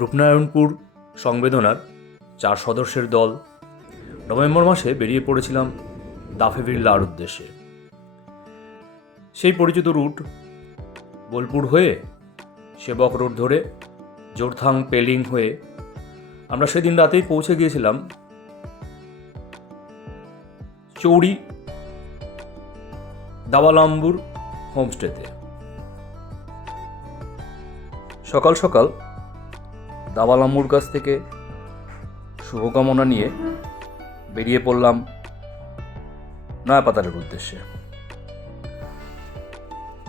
রূপনারায়ণপুর সংবেদনার 4 সদস্যের দল নভেম্বর মাসে বেরিয়ে পড়েছিলাম দাফেভিল্লার উদ্দেশ্যে। সেই পরিচিত রুট বোলপুর হয়ে সেবক রোড ধরে জোরথাং পেলিং হয়ে আমরা সেদিন রাতেই পৌঁছে গিয়েছিলাম চৌড়ি দাওয়ালাম্বুর হোমস্টেতে। সকাল সকাল দাওয়ালাম্বুর কাছ থেকে শুভকামনা নিয়ে বেরিয়ে পড়লাম নয়াপাতালের উদ্দেশ্যে।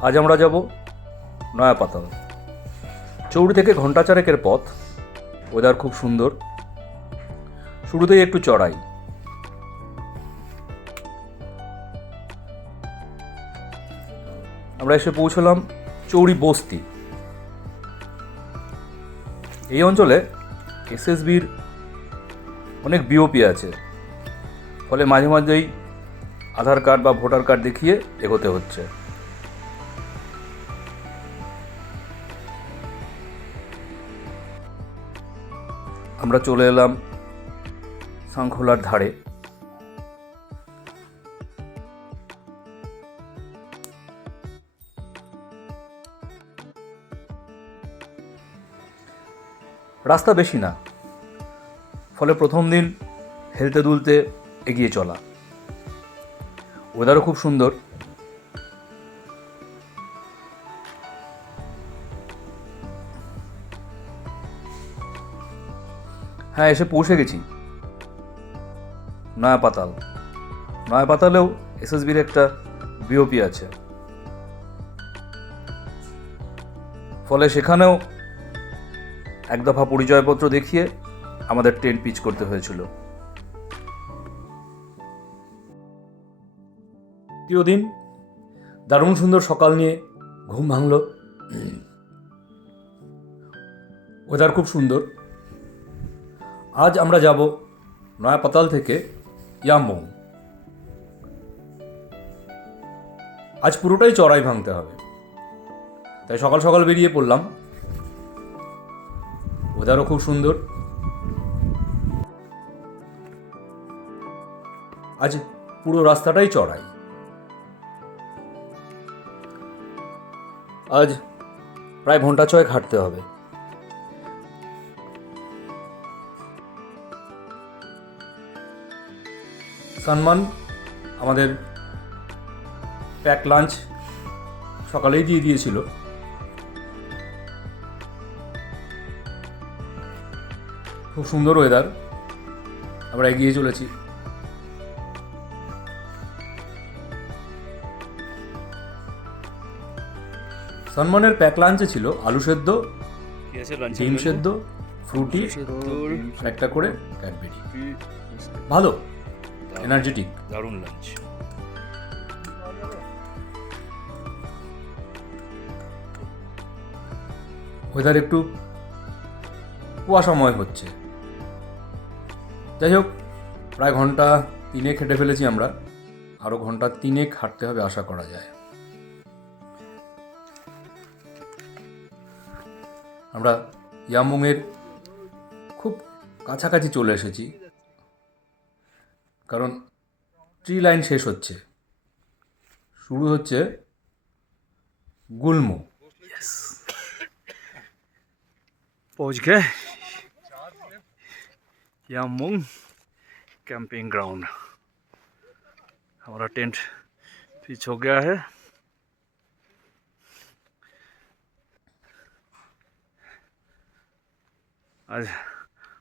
আজ আমরা যাব নয়াপাতাল। চৌড়ি থেকে ঘন্টা চারেকের পথ। ওয়েদার খুব সুন্দর, শুরুতেই একটু চড়াই। আমরা এসে পৌঁছলাম চৌড়ি বস্তি। এই অঞ্চলে এসএসবির অনেক বিওপি আছে, ফলে মাঝে মাঝেই আধার কার্ড বা ভোটার কার্ড দেখিয়ে এগোতে হচ্ছে। আমরা চলে এলাম শঙ্খলার ধারে। রাস্তা বেশি না, ফলে প্রথম দিন হেলতে দুলতে এগিয়ে চলা। ওয়েদারও খুব সুন্দর। হ্যাঁ, এসে পৌঁছে গেছি নয়াপাতাল। নয়াপাতালেও এসএসবির একটা বিওপি আছে, ফলে সেখানেও এক দফা পরিচয়পত্র দেখিয়ে আমাদের টেন্ট পিচ করতে হয়েছিল। তৃতীয় দিন দারুণ সুন্দর সকাল নিয়ে ঘুম ভাঙল। ওয়েদার খুব সুন্দর। আজ আমরা যাব নয়াপাতাল থেকে ইয়ামবং। আজ পুরোটাই চড়াই ভাঙতে হবে, তাই সকাল সকাল বেরিয়ে পড়লাম। ওয়েদারও খুব সুন্দর। আজ পুরো রাস্তাটাই চড়াই। আজ প্রায় ঘন্টা ছয়েক হাঁটতে হবে। সানমান আমাদের প্যাক লাঞ্চ সকালেই দিয়ে দিয়েছিল। খুব সুন্দর ওয়েদার। আমরা এগিয়ে চলেছি। সানমানের প্যাক লাঞ্চে ছিল আলু সেদ্ধ, ডিম সেদ্ধ, ফ্রুটি আর একটা করে ক্যাডবেরি। ভালো, এনার্জেটিক, দারুণ লাঞ্চ। ওয়েদার একটু কুয়াশাময় হচ্ছে। যাই হোক, প্রায় ঘন্টা 3 হেঁটে ফেলেছি আমরা। আরও ঘন্টা 3 হাঁটতে হবে আশা করা যায়। আমরা ইয়ামবংয়ের খুব কাছাকাছি চলে এসেছি, কারণ ট্রি লাইন শেষ হচ্ছে, শুরু হচ্ছে গুল্মো। पहुंच गए यामबुंग कैंपिंग ग्राउंड। हमारा टेंट पिच हो गया है। आज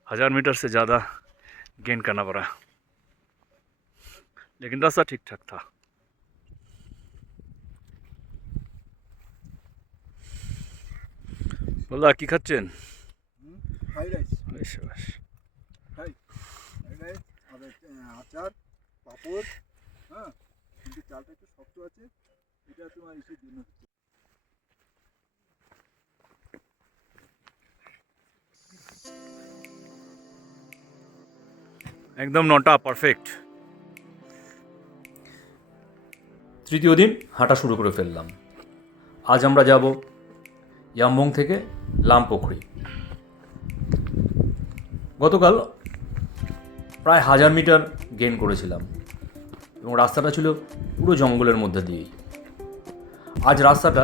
1000 मीटर से ज़्यादा गेन करना पड़ा, लेकिन रास्ता ठीक ठाक था। बोला की खाচ্ছেন? ফ্রাইড রাইস, বেশ ফ্রাইড রাইস আর আচার, পাঁপড়। হ্যাঁ, কিন্তু চালটা একটু শক্ত আছে, এটা তোমার ইসের জন্য হচ্ছে। একদম নটা পারফেক্ট। তৃতীয় দিন হাঁটা শুরু করে ফেললাম। আজ আমরা যাব ইয়ামবং থেকে লামপোখরি। গতকাল প্রায় 1000 মিটার গেইন করেছিলাম এবং রাস্তাটা ছিল পুরো জঙ্গলের মধ্যে দিয়েই। আজ রাস্তাটা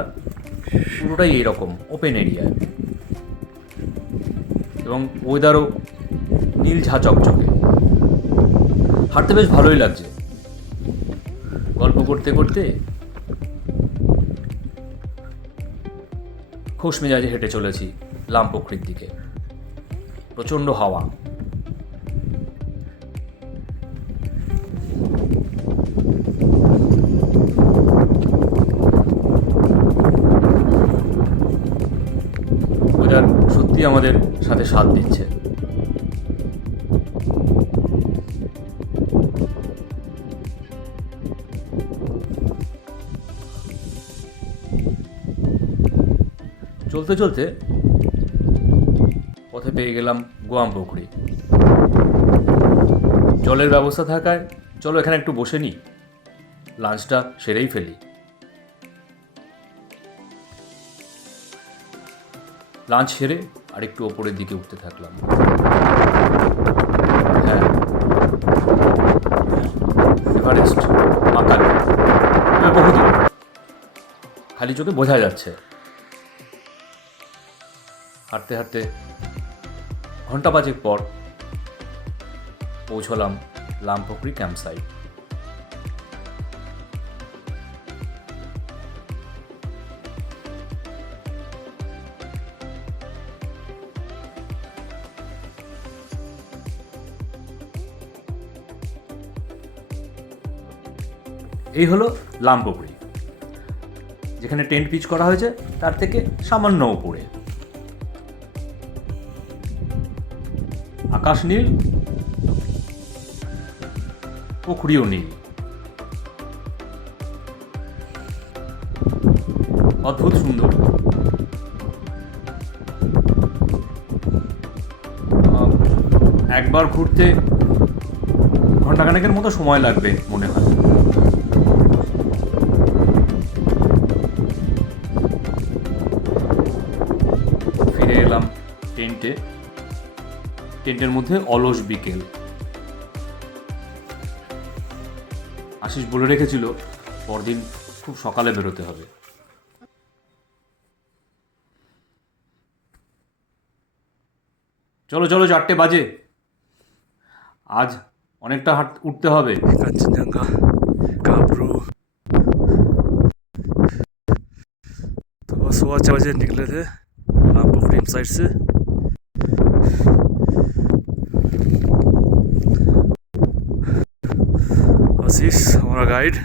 পুরোটাই এইরকম ওপেন এরিয়ায় এবং ওয়েদারও নীল ঝা চকচকে। হাঁটতে বেশ ভালোই লাগছে। গল্প করতে করতে খোশ মেজাজে হেঁটে চলেছি লামপোখরির দিকে। প্রচণ্ড হাওয়া। ওয়েদার সত্যি আমাদের সাথে সাথ দিচ্ছে। চলতে চলতে পথে পেয়ে গেলাম গোয়ামপোখরি। জলের ব্যবস্থা থাকায় চলো এখানে একটু বসে নিই, লাঞ্চটা সেরেই ফেলি। লাঞ্চ সেরে আর একটু ওপরের দিকে উঠতে থাকলাম। হ্যাঁ, এভারেস্ট আকালে বহুদূর, খালি চোখে বোঝা যাচ্ছে। হাঁটতে হাঁটতে ঘন্টা 5 পর পৌঁছলাম লামপোখরি ক্যাম্প সাইট। এই হলো লামপোখরি, যেখানে টেন্ট পিচ করা হয়েছে তার থেকে সামান্য উপরে। আকাশ নীল, পুকুরিও নীল। অদ্ভুত সুন্দর। একবার ঘুরতে ঘন্টাখানেকের মতো সময় লাগবে মনে হয়। ফিরে এলাম টেন্টে। টেন্টের মধ্যে অলস বিকেল। আশিস বলে রেখেছিল পরদিন খুব সকালে বেরোতে হবে। চলো চলো, 4টে বাজে। আজ অনেকটা উঠতে হবে। कंचनजंगा काबरू। तो बस 4 बजे निकले थे लामपोखरी साइड से। आशीष हमारा गाइड।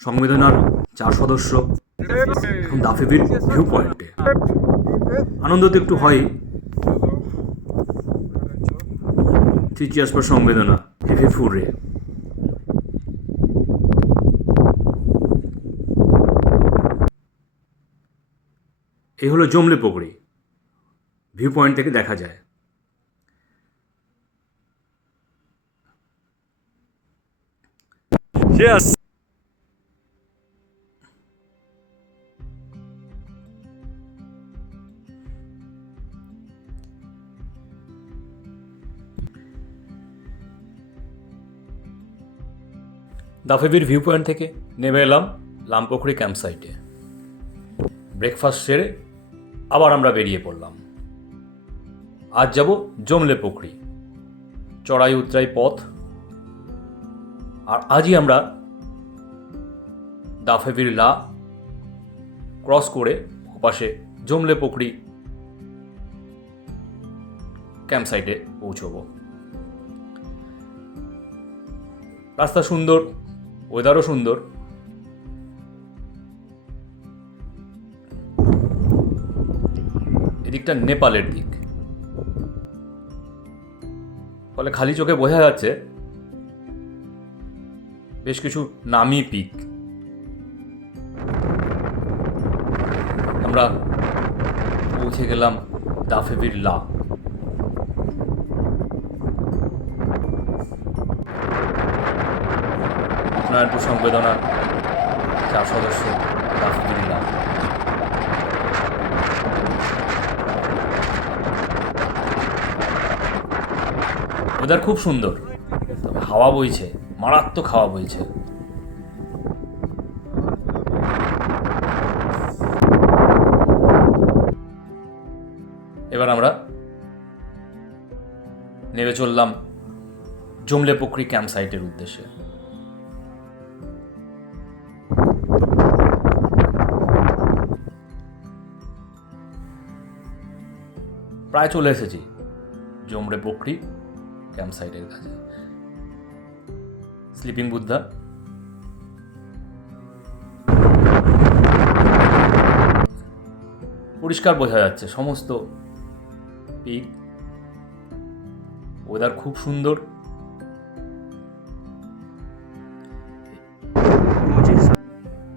সংবেদনার 4 সদস্য এখন দাফেবির ভিউ পয়েন্টে। আনন্দ তো একটু হয়। 3 cheers for সংবেদনা, হেভি ফুরে। এই হলো জমলে পুকুরি, ভিউ পয়েন্ট থেকে দেখা যায়। Yes. দাফেবির ভিউ পয়েন্ট থেকে নেমে এলাম লামপোখরি ক্যাম্প সাইটে। ব্রেকফাস্ট সেরে আবার আমরা বেরিয়ে পড়লাম। আজ যাব জমলে পুকুরি, চড়াই উতরাই পথ। আর আজই আমরা দাফেবির লা ক্রস করে ওপাশে জমলে পুকুরি ক্যাম্প সাইটে পৌঁছব। রাস্তা সুন্দর, ওয়েদারও সুন্দর। এদিকটা নেপালের দিক, ফলে খালি চোখে বোঝা যাচ্ছে বেশ কিছু নামি পিক। আমরা পৌঁছে গেলাম দাফেবির লা। নারায়ণপুর সংবেদনার 4 সদস্য দাফেবির লা। ওয়েদার খুব সুন্দর, তবে হাওয়া বইছে, মারাত্মক হাওয়া বইছে। এবার আমরা নেমে চললাম জমলে পুকুরি ক্যাম্প সাইটের উদ্দেশ্যে। প্রায় চলে এসেছি জমলে পুকুরি ক্যাম্প সাইটের কাছে। স্লিপিং বুদ্ধা, পরিষ্কার বোঝা যাচ্ছে সমস্ত পিক। ওয়েদার খুব সুন্দর।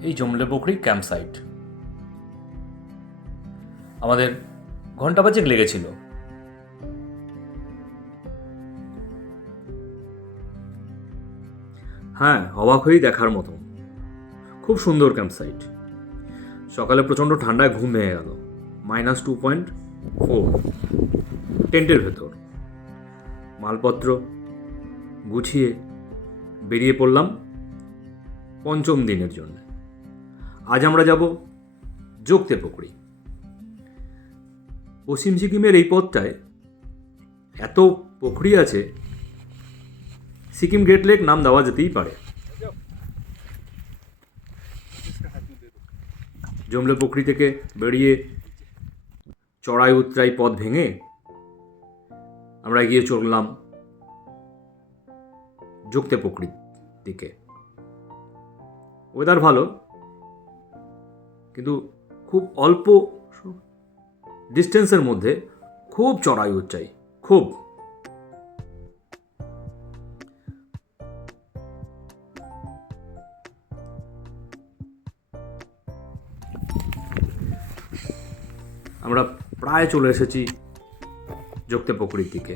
এই জমলে পুকুরি ক্যাম্প সাইট আমাদের ঘন্টা পাঁচেক লেগেছিল। হ্যাঁ, অবাক হয়েই দেখার মতো, খুব সুন্দর ক্যাম্প সাইট। সকালে প্রচণ্ড ঠান্ডায় ঘুম ভেঙে গেল। -2.4 টেন্টের ভেতর। মালপত্র গুছিয়ে বেরিয়ে পড়লাম পঞ্চম দিনের জন্য। আজ আমরা যাব যোগতে পুকুরি। পশ্চিম সিকিমের এই পথটায় এত পুকুরি আছে, সিকিম গ্রেট লেক নাম দেওয়া যেতেই পারে। জমলে পুকুরি থেকে বেরিয়ে চড়াই উতরাই পথ ভেঙে আমরা এগিয়ে চললাম যোগতে পুকুরির দিকে। ওয়েদার ভালো, কিন্তু খুব অল্প ডিস্টেন্সের মধ্যে খুব চড়াই উচ্চাই, খুব। আমরা প্রায় চলে এসেছি যোগতে পুকুরির দিকে।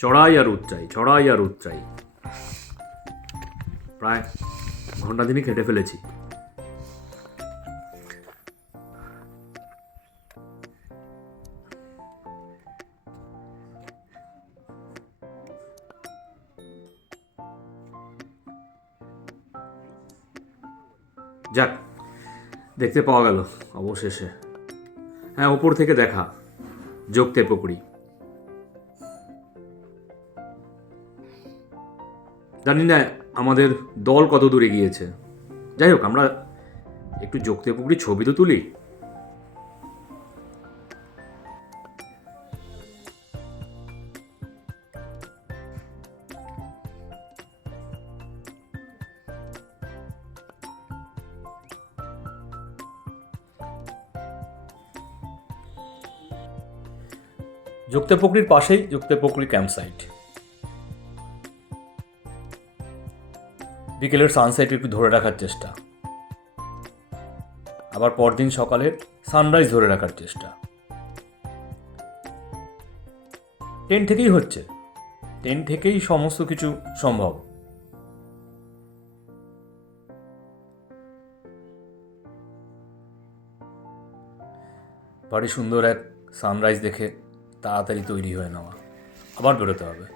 চড়াই আর উচ্চাই, চড়াই আর উচ্চাই। প্রায় ঘন্টা দিনই কেটে ফেলেছি। যাক, দেখতে পাওয়া গেল অবশেষে। হ্যাঁ, ওপর থেকে দেখা যোগতে পুকুরি। জানি না আমাদের দল কত দূরে গিয়েছে। যাই হোক, আমরা একটু যোগতে পুকুরির ছবি তো তুলি। যোগতে পুকুরির পাশেই যোগতে পুকুরি ক্যাম্প সাইট। বিকেলের সানসেট একটু ধরে রাখার চেষ্টা, আবার পরদিন সকালের সানরাইজ ধরে রাখার চেষ্টা। টেন্ট থেকেই হচ্ছে, টেন্ট থেকেই সমস্ত কিছু সম্ভব। ভারী সুন্দর এক সানরাইজ দেখে তাড়াতাড়ি তৈরি হয়ে নেওয়া, আবার বেরোতে হবে।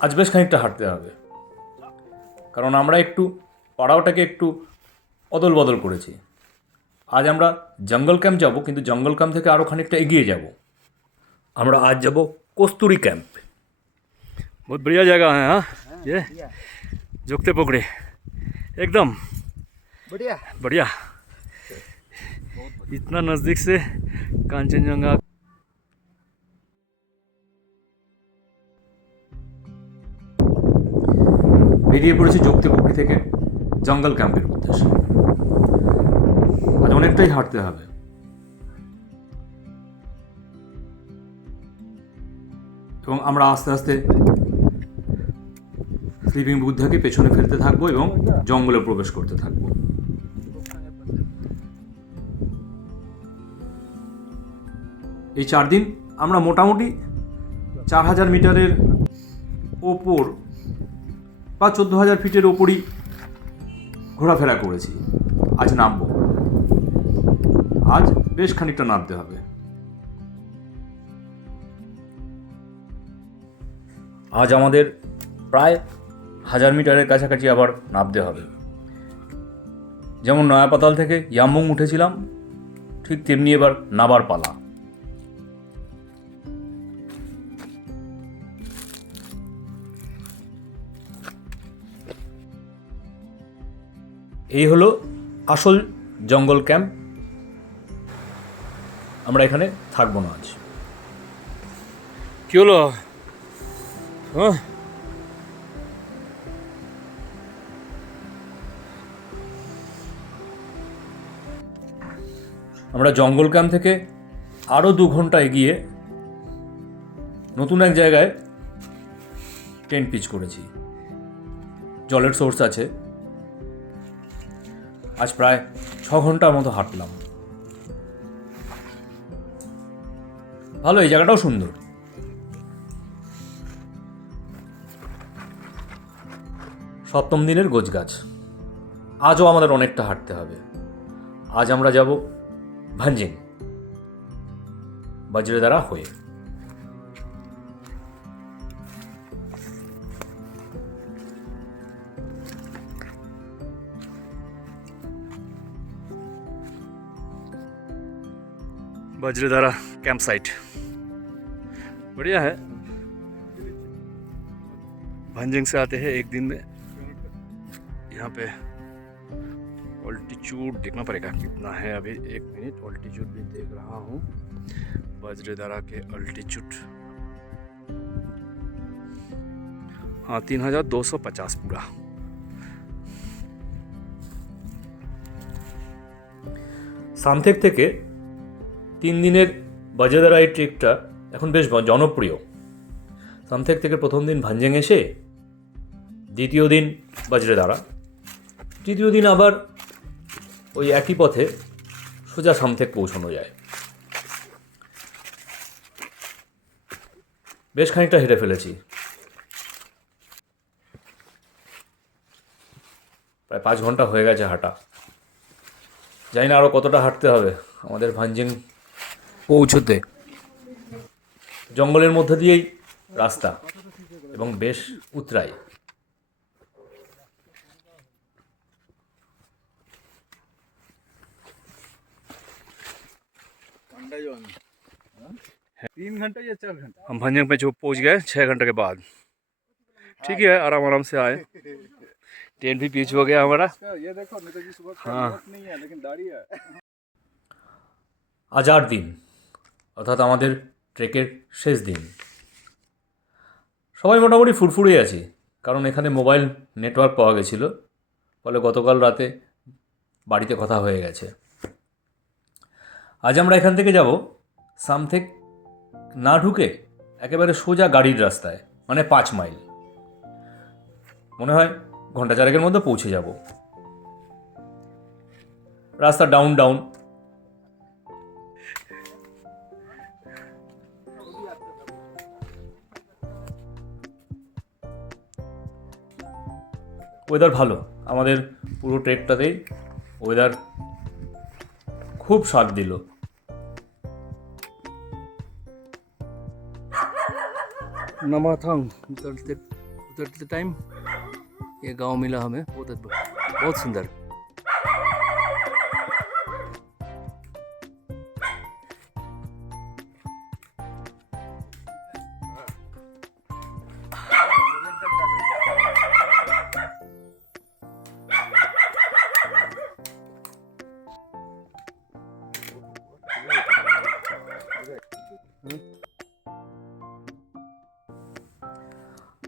আজ বেশ খানিকটা হাঁটতে হবে, কারণ আমরা একটু পাড়াওটাকে একটু অদল বদল করেছি। আজ আমরা জঙ্গল ক্যাম্প যাব, কিন্তু জঙ্গল ক্যাম্প থেকে আরও খানিকটা এগিয়ে যাব। আমরা आज যাব কস্তুরি कैंप। बहुत बढ़िया जगह है। हाँ, ये जोगते पुकुरी एकदम बढ़िया बढ़िया। इतना नज़दीक से कांचनजंगा। বেরিয়ে পড়েছি যোগতে পুকুরি থেকে জঙ্গল ক্যাম্পের উদ্দেশ্যে। আজ অনেকটাই হাঁটতে হবে। এবং আমরা আস্তে আস্তে স্লিপিং বুদ্ধাকে পেছনে ফেলতে থাকবো এবং জঙ্গলে প্রবেশ করতে থাকবো। এই 4 দিন আমরা মোটামুটি 4000 মিটারের ওপর বা 14,000 ফিটের ওপরই ঘোরাফেরা করেছি। আজ নামবো, আজ বেশ খানিকটা নামতে হবে। আজ আমাদের প্রায় 1000 মিটারের কাছাকাছি আবার নামতে হবে। যেমন নয়াপাতাল থেকে ইয়ামবুং উঠেছিলাম, ঠিক তেমনি এবার নাবার পালা। এই হলো আসল জঙ্গল ক্যাম্প। আমরা এখানে থাকবো না আজ। কি হলো? হ্যাঁ, আমরা জঙ্গল ক্যাম্প থেকে আরও 2 ঘন্টা এগিয়ে নতুন এক জায়গায় টেন্ট পিচ করেছি। জলের সোর্স আছে। আজ প্রায় 6 ঘন্টার মতো হাঁটলাম। ভালো, এই জায়গাটাও সুন্দর। সপ্তম দিনের গোছগাছ। আজও আমাদের অনেকটা হাঁটতে হবে। আজ আমরা যাব ভাঞ্জিং, বজ্রদারা হয়ে। वज्रधारा कैंप साइट बढ़िया है। भंजिंग से आते हैं एक दिन में। यहाँ पे ऑल्टीट्यूड देखना पड़ेगा कितना है अभी। 1 मिनट, ऑल्टीट्यूड भी देख रहा हूँ। वज्रधारा के ऑल्टीट्यूड, हाँ 3250 पूरा। সামথেক থেকে 3 দিনের বজ্রধারা এই ট্রেকটা এখন বেশ জনপ্রিয়। সামথেক থেকে প্রথম দিন ভাঞ্জিং এসে, দ্বিতীয় দিন বজ্রধারা, তৃতীয় দিন আবার ওই একই পথে সোজা সামথেক পৌঁছানো যায়। বেশ খানিকটা হেঁটে ফেলেছি, প্রায় 5 ঘন্টা হয়ে গেছে হাঁটা। জানি না আরও কতটা হাঁটতে হবে আমাদের ভাঞ্জিং পৌঁছতে। জঙ্গলের মধ্যে দিয়েই রাস্তা এবং বেশ উতরাই। ठंडा जो है 3 घंटा या 4 घंटा। हम भंजिंग पे जो पहुँच गए 6 घंटे के बाद। ठीक है, आराम आराम से आए। टेंट भी पिच हो गया हमारा। ये देखो नेताजी सुभाष का हाँ। वक्त नहीं है लेकिन दाढ़ी है। আজ 8 দিন, অর্থাৎ আমাদের ট্রেকের শেষ দিন। সবাই মোটামুটি ফুরফুরে আছি, কারণ এখানে মোবাইল নেটওয়ার্ক পাওয়া গেছিল, ফলে গতকাল রাতে বাড়িতে কথা হয়ে গেছে। আজ আমরা এখান থেকে যাব সামথেক না ঢুকে একেবারে সোজা গাড়ির রাস্তায়, মানে 5 মাইল। মনে হয় ঘন্টা 4 মধ্যে পৌঁছে যাব। রাস্তা ডাউন ডাউন। ওয়েদার ভালো, আমাদের পুরো ট্রেকটাতেই ওয়েদার খুব সাথ দিল। नमाथांग उतरते टाइम ये गांव मिला हमें, बहुत सुंदर।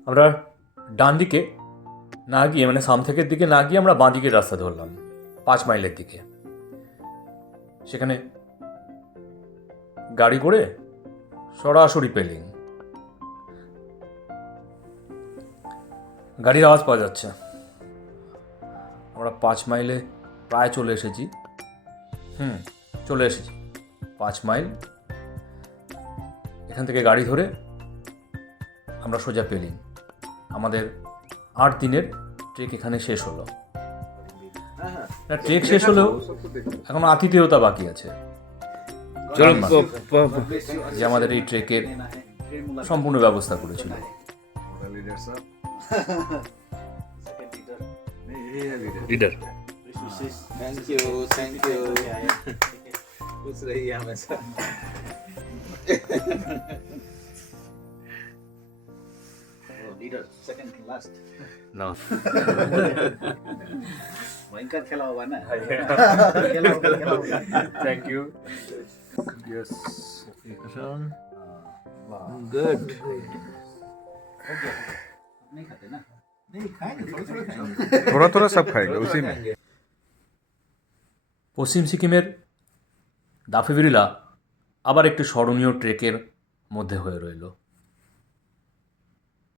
আমরা ডান দিকে না গিয়ে, মানে সামথেকের দিকে না গিয়ে আমরা বাঁ দিকের রাস্তা ধরলাম 5 মাইলের দিকে। সেখানে গাড়ি করে সরাসরি পেলিং। গাড়ির আওয়াজ পাওয়া যাচ্ছে। আমরা 5 মাইলে প্রায় চলে এসেছি। চলে এসেছি 5 মাইল। এখান থেকে গাড়ি ধরে আমরা সোজা পেলিং। আমাদের 8 দিনের ট্রেক এখানে শেষ হলো। ট্রেক শেষ হলেও এখন আতিথেয়তা বাকি আছে, চলো যে আমাদের এই ট্রেকের সম্পূর্ণ ব্যবস্থা করেছিল। लीडर साहब नहीं ये है लीडर লিডার थैंक यू खुश रहिए हमेशा लीडर सेकंड लास्ट না भयंकर खेला होगा ना থ্যাংক ইউ यस गुड थोड़ा थोड़ा सब खाएंगे उसी में পশ্চিম সিকিমের দাফেভিরিলা আবার একটি স্মরণীয় ট্রেকের মধ্যে হয়ে রইল।